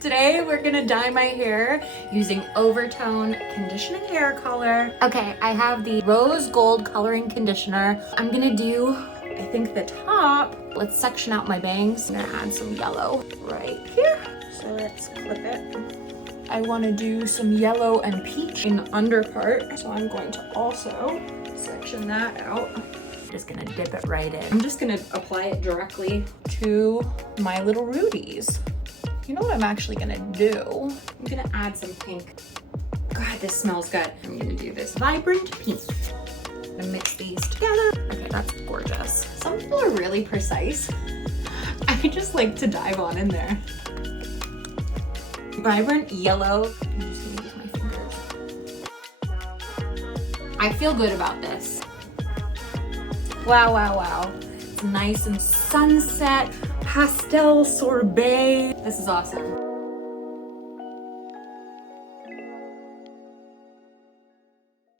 Today we're gonna dye my hair using Overtone Conditioning Hair Color. Okay, I have the Rose Gold Coloring Conditioner. I'm gonna do, I think, the top. Let's section out my bangs. I'm gonna add some yellow right here. So let's clip it. I wanna do some yellow and peach in the under part. So I'm going to also section that out. I'm just gonna dip it right in. I'm just gonna apply it directly to my little Rudies. You know what I'm actually gonna do? I'm gonna add some pink. God, this smells good. I'm gonna do this vibrant pink. I'm gonna mix these together. Okay, that's gorgeous. Some people are really precise. I just like to dive on in there. Vibrant yellow. I'm just gonna use my fingers. I feel good about this. Wow, wow, wow. It's nice and sunset, pastel sorbet. This is awesome.